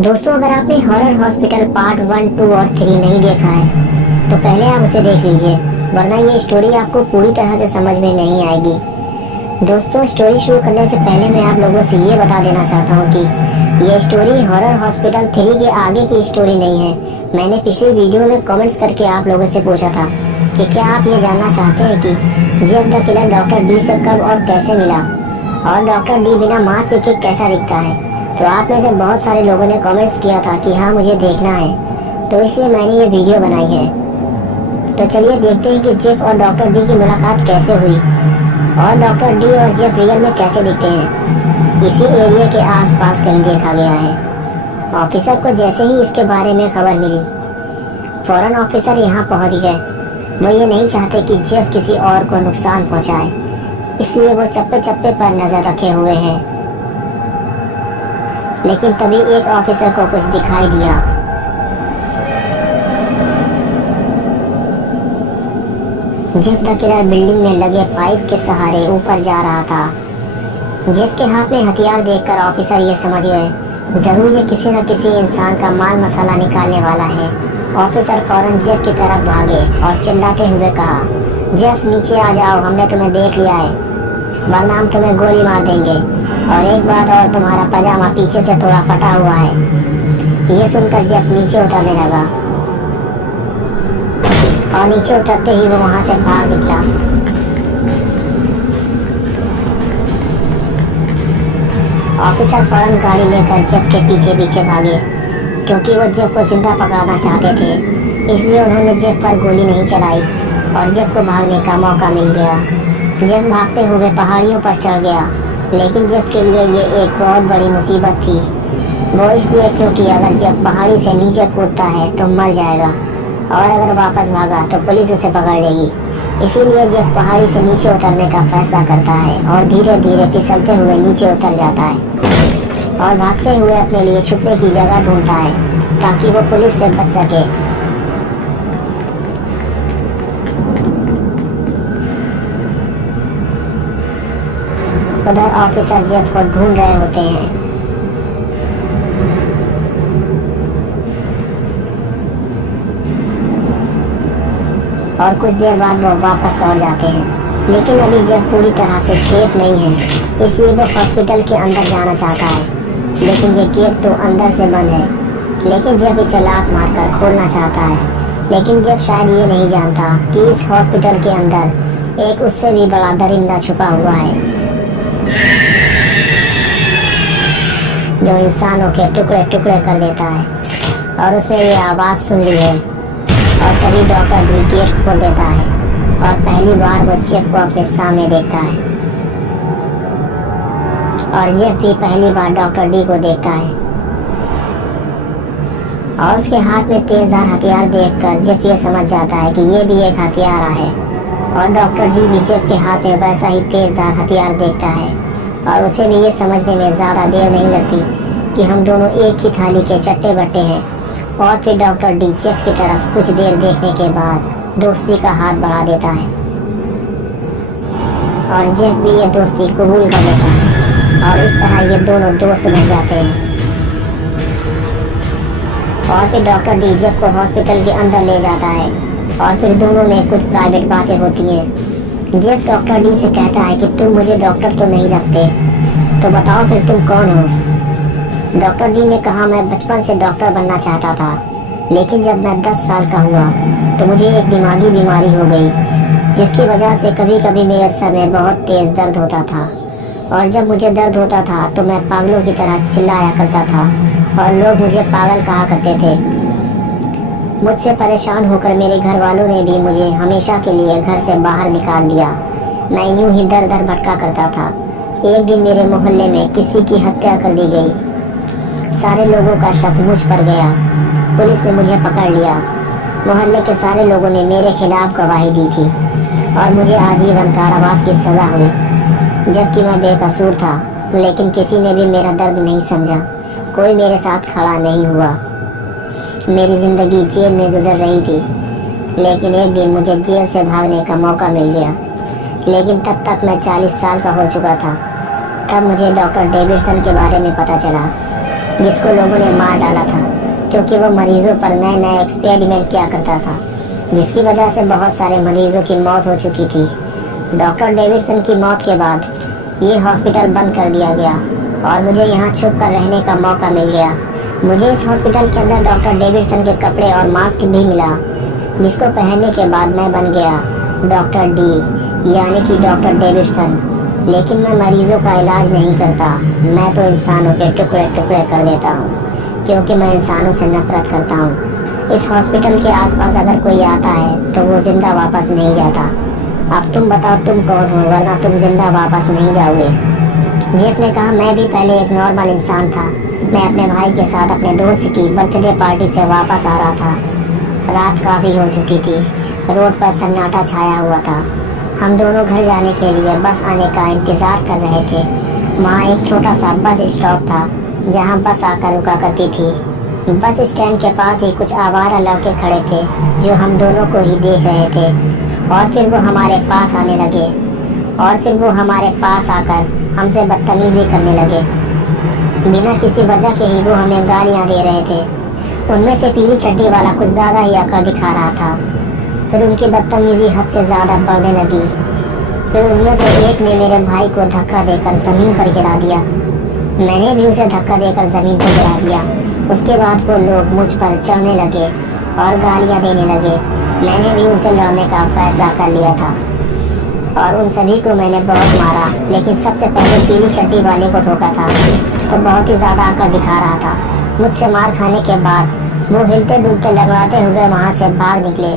दोस्तों, अगर आपने हॉरर हॉस्पिटल पार्ट 1, 2 और 3 नहीं देखा है तो पहले आप उसे देख लीजिए, वरना ये स्टोरी आपको पूरी तरह से समझ में नहीं आएगी। दोस्तों, स्टोरी शुरू करने से पहले मैं आप लोगों से ये बता देना चाहता हूँ कि ये स्टोरी हॉरर हॉस्पिटल 3 के आगे की स्टोरी नहीं है। मैंने पिछली वीडियो में कमेंट्स करके आप लोगों से पूछा था कि क्या आप ये जानना चाहते हैं कि Jeff the killer doctor D से कब और कैसे मिला, और डॉक्टर डी बिना मास्क के कैसा दिखता है। तो आप में से बहुत सारे लोगों ने कमेंट्स किया था कि हाँ, मुझे देखना है, तो इसलिए मैंने ये वीडियो बनाई है। तो चलिए देखते हैं कि जेफ और डॉक्टर डी की मुलाकात कैसे हुई और डॉक्टर डी और जेफ रियल में कैसे दिखते हैं। इसी एरिया के आसपास कहीं देखा गया है। ऑफिसर को जैसे ही इसके बारे में खबर मिली, फौरन ऑफिसर यहाँ पहुँच गए। वो ये नहीं चाहते कि जेफ किसी और को नुकसान पहुँचाए, इसलिए वो चप्पे चप्पे पर नज़र रखे हुए हैं। लेकिन तभी एक ऑफिसर को कुछ दिखाई दिया। जेफ द किलर बिल्डिंग में लगे पाइप के सहारे ऊपर जा रहा था। जेफ के हाथ में हथियार देखकर ऑफिसर ये समझ गए, जरूर ये किसी न किसी इंसान का माल मसाला निकालने वाला है। ऑफिसर फौरन जेफ की तरफ भागे और चिल्लाते हुए कहा, जेफ नीचे आ जाओ, हमने तुम्हें देख लिया है, वरना हम तुम्हें गोली मार देंगे। और एक बात और, तुम्हारा पजामा पीछे से थोड़ा फटा हुआ है। ये सुनकर जेफ नीचे उतरने लगा और नीचे उतरते ही वो वहां से भाग निकला। ऑफिसर फौरन गाड़ी लेकर जेफ के पीछे पीछे भागे, क्योंकि वो जेफ को जिंदा पकड़ना चाहते थे। इसलिए उन्होंने जेफ पर गोली नहीं चलाई और जेफ को भागने का मौका मिल गया। जेफ भागते हुए पहाड़ियों पर चढ़ गया, लेकिन जेफ के लिए ये एक बहुत बड़ी मुसीबत थी। वो इसलिए क्योंकि अगर जेफ पहाड़ी से नीचे कूदता है तो मर जाएगा, और अगर वापस भागा तो पुलिस उसे पकड़ लेगी। इसीलिए जेफ पहाड़ी से नीचे उतरने का फैसला करता है और धीरे धीरे फिसलते हुए नीचे उतर जाता है और भागते हुए अपने लिए छुपने की जगह ढूंढता है ताकि वो पुलिस से बच सके। उधर ऑफिसर जेफ को ढूंढ रहे होते हैं। और कुछ देर बाद वो वापस लौट जाते हैं। लेकिन अभी जेफ पूरी तरह से सेफ नहीं है, इसलिए वो हॉस्पिटल के अंदर जाना चाहता है। लेकिन ये गेट तो अंदर से बंद है। लेकिन जेफ इसे लात मारकर खोलना चाहता है। लेकिन जेफ शायद ये नहीं जानता कि इस हॉस्पिटल के अंदर एक उससे भी बड़ा दरिंदा छुपा हुआ है, जो इंसानों के टुकड़े टुकड़े कर देता है। और उसने ये आवाज़ सुन ली है। और तभी डॉक्टर डी गेट खोल देता है और पहली बार वो जेफ को अपने सामने देखता है। और जेफ भी पहली बार डॉक्टर डी को देखता है। और उसके हाथ में तेजधार हथियार देखकर जेफ ये समझ जाता है कि ये भी एक हथियारा है। और डॉक्टर डी भी जेफ के हाथ में वैसा ही तेजधार हथियार देखता है। और उसे भी ये समझने में ज़्यादा देर नहीं लगती कि हम दोनों एक ही थाली के चट्टे बट्टे हैं। और फिर डॉक्टर डी जेफ की तरफ कुछ देर देखने के बाद दोस्ती का हाथ बढ़ा देता है और जेफ भी ये दोस्ती कबूल कर लेता है। और इस तरह ये दोनों दोस्त बन जाते हैं। और फिर डॉक्टर डी जेफ को हॉस्पिटल के अंदर ले जाता है और फिर दोनों में कुछ प्राइवेट बातें होती हैं। जेफ डॉक्टर डी से कहता है कि तुम मुझे डॉक्टर तो नहीं लगते, तो बताओ फिर तुम कौन हो। डॉक्टर डी ने कहा, मैं बचपन से डॉक्टर बनना चाहता था, लेकिन जब मैं 10 साल का हुआ तो मुझे एक दिमागी बीमारी हो गई, जिसकी वजह से कभी कभी मेरे सर में बहुत तेज़ दर्द होता था। और जब मुझे दर्द होता था तो मैं पागलों की तरह चिल्लाया करता था और लोग मुझे पागल कहा करते थे। मुझसे परेशान होकर मेरे घर वालों ने भी मुझे हमेशा के लिए घर से बाहर निकाल दिया। मैं यूं ही दर दर भटका करता था। एक दिन मेरे मोहल्ले में किसी की हत्या कर दी गई। सारे लोगों का शक मुझ पर गया। पुलिस ने मुझे पकड़ लिया। मोहल्ले के सारे लोगों ने मेरे खिलाफ गवाही दी थी और मुझे आजीवन कारावास की सज़ा हुई, जबकि मैं बेकसूर था। लेकिन किसी ने भी मेरा दर्द नहीं समझा। कोई मेरे साथ खड़ा नहीं हुआ। मेरी ज़िंदगी जेल में गुजर रही थी। लेकिन एक दिन मुझे जेल से भागने का मौका मिल गया। लेकिन तब तक मैं 40 साल का हो चुका था। तब मुझे डॉक्टर डेविडसन के बारे में पता चला। जिसको लोगों ने मार डाला था, क्योंकि वो मरीजों पर नए नए एक्सपेरिमेंट किया करता था, जिसकी वजह से बहुत सारे मरीजों की मौत हो चुकी थी। डॉक्टर डेविडसन की मौत के बाद ये हॉस्पिटल बंद कर दिया गया और मुझे यहाँ छुप कर रहने का मौका मिल गया। मुझे इस हॉस्पिटल के अंदर डॉक्टर डेविडसन के कपड़े और मास्क भी मिला, जिसको पहनने के बाद मैं बन गया डॉक्टर डी, यानी कि डॉक्टर डेविडसन। लेकिन मैं मरीजों का इलाज नहीं करता, मैं तो इंसानों के टुकड़े टुकड़े कर देता हूँ, क्योंकि मैं इंसानों से नफरत करता हूँ। इस हॉस्पिटल के आसपास अगर कोई आता है तो वो जिंदा वापस नहीं जाता। अब तुम बताओ तुम कौन हो, वरना तुम जिंदा वापस नहीं जाओगे। जेफ ने कहा, मैं भी पहले एक नॉर्मल इंसान था। मैं अपने भाई के साथ अपने दोस्त की बर्थडे पार्टी से वापस आ रहा था। रात काफ़ी हो चुकी थी, रोड पर सन्नाटा छाया हुआ था। हम दोनों घर जाने के लिए बस आने का इंतज़ार कर रहे थे। वहाँ एक छोटा सा बस स्टॉप था जहाँ बस आकर रुका करती थी। बस स्टैंड के पास ही कुछ आवारा लड़के खड़े थे जो हम दोनों को ही देख रहे थे, और फिर वो हमारे पास आने लगे और फिर वो हमारे पास आकर हमसे बदतमीजी करने लगे। बिना किसी वजह के ही वो हमें गालियाँ दे रहे थे। उनमें से पीली चड्डी वाला कुछ ज़्यादा ही अकड़ दिखा रहा था। फिर उनकी बदतमीजी हद से ज़्यादा बढ़ने लगी। फिर उनमें से एक ने मेरे भाई को धक्का देकर ज़मीन पर गिरा दिया। मैंने भी उसे धक्का देकर ज़मीन पर गिरा दिया। उसके बाद वो लोग मुझ पर चढ़ने लगे और गालियाँ देने लगे। मैंने भी उनसे लड़ने का फैसला कर लिया था और उन सभी को मैंने बहुत मारा, लेकिन सबसे पहले पीली चड्डी वाले को ठोका था तो बहुत ही ज़्यादा अकड़ दिखा रहा था। मुझसे मार खाने के बाद वो हिलते डुलते लगड़ाते हुए वहाँ से भाग निकले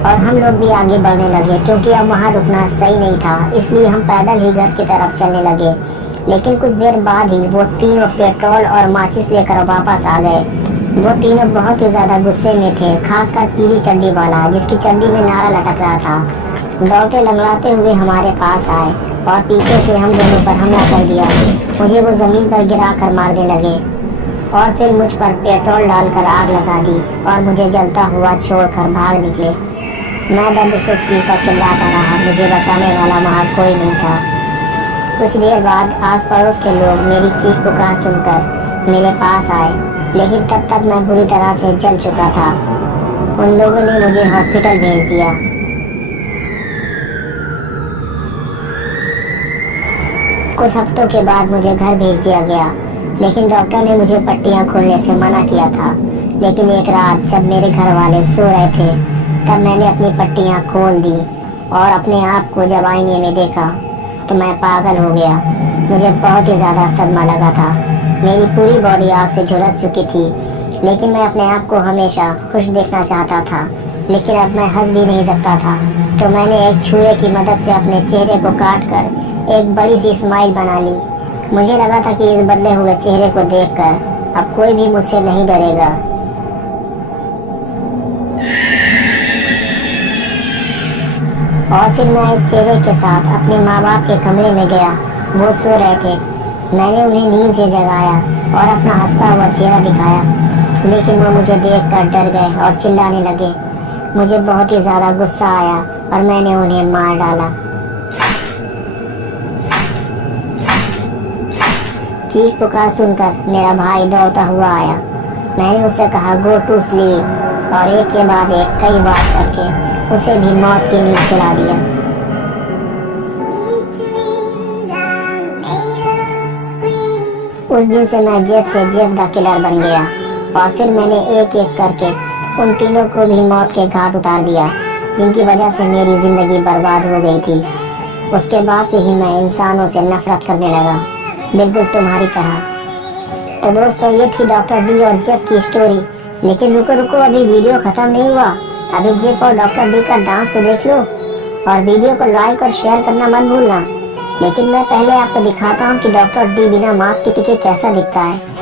और हम लोग भी आगे बढ़ने लगे, क्योंकि अब वहाँ रुकना सही नहीं था। इसलिए हम पैदल ही घर की तरफ चलने लगे। लेकिन कुछ देर बाद ही वो तीनों पेट्रोल और माचिस लेकर वापस आ गए। वो तीनों बहुत ही ज़्यादा गुस्से में थे, खासकर पीली चड्डी वाला, जिसकी चड्डी में नारा लटक रहा था। दौड़ते लंगड़ाते हुए हमारे पास आए और पीछे से हम दोनों पर हमला कर दिया। मुझे वो ज़मीन पर गिरा कर मारने लगे और फिर मुझ पर पेट्रोल डालकर आग लगा दी और मुझे जलता हुआ छोड़कर भाग निकले। मैं दर्द से चीखा चिल्लाता रहा, मुझे बचाने वाला वहाँ कोई नहीं था। कुछ देर बाद आस पड़ोस के लोग मेरी चीख पुकार सुनकर मेरे पास आए, लेकिन तब तक मैं बुरी तरह से जल चुका था। उन लोगों ने मुझे हॉस्पिटल भेज दिया। कुछ हफ्तों के बाद मुझे घर भेज दिया गया, लेकिन डॉक्टर ने मुझे पट्टियां खोलने से मना किया था। लेकिन एक रात जब मेरे घर वाले सो रहे थे, तब मैंने अपनी पट्टियां खोल दी और अपने आप को जब आईने में देखा तो मैं पागल हो गया। मुझे बहुत ही ज़्यादा सदमा लगा था। मेरी पूरी बॉडी आग से झुलस चुकी थी, लेकिन मैं अपने आप को हमेशा खुश देखना चाहता था। लेकिन अब मैं हंस भी नहीं सकता था, तो मैंने एक छुरे की मदद से अपने चेहरे को काट कर एक बड़ी सी स्माइल बना ली। मुझे लगा था कि इस बदले हुए चेहरे को देखकर अब कोई भी मुझसे नहीं डरेगा। और फिर मैं इस चेहरे के साथ अपने माँ बाप के कमरे में गया। वो सो रहे थे। मैंने उन्हें नींद से जगाया और अपना हंसता हुआ चेहरा दिखाया, लेकिन वो मुझे देखकर डर गए और चिल्लाने लगे। मुझे बहुत ही ज़्यादा गुस्सा आया और मैंने उन्हें मार डाला। चीख पुकार सुनकर मेरा भाई दौड़ता हुआ आया। मैंने उससे कहा, गो टू स्लीप, और एक के बाद एक कई बार करके उसे भी मौत की नींद खिला दिया। उस दिन से मैं जेफ से जेफ द किलर बन गया और फिर मैंने एक एक करके उन तीनों को भी मौत के घाट उतार दिया, जिनकी वजह से मेरी ज़िंदगी बर्बाद हो गई थी। उसके बाद से ही मैं इंसानों से नफरत करने लगा, बिल्कुल तुम्हारी तरह। तो दोस्तों, ये थी डॉक्टर डी और जेफ की स्टोरी। लेकिन रुको रुको, अभी वीडियो ख़त्म नहीं हुआ। अभी जेफ और डॉक्टर डी का डांस तो देख लो और वीडियो को लाइक और शेयर करना मत भूलना। लेकिन मैं पहले आपको दिखाता हूँ कि डॉक्टर डी बिना मास्क के कैसा दिखता है।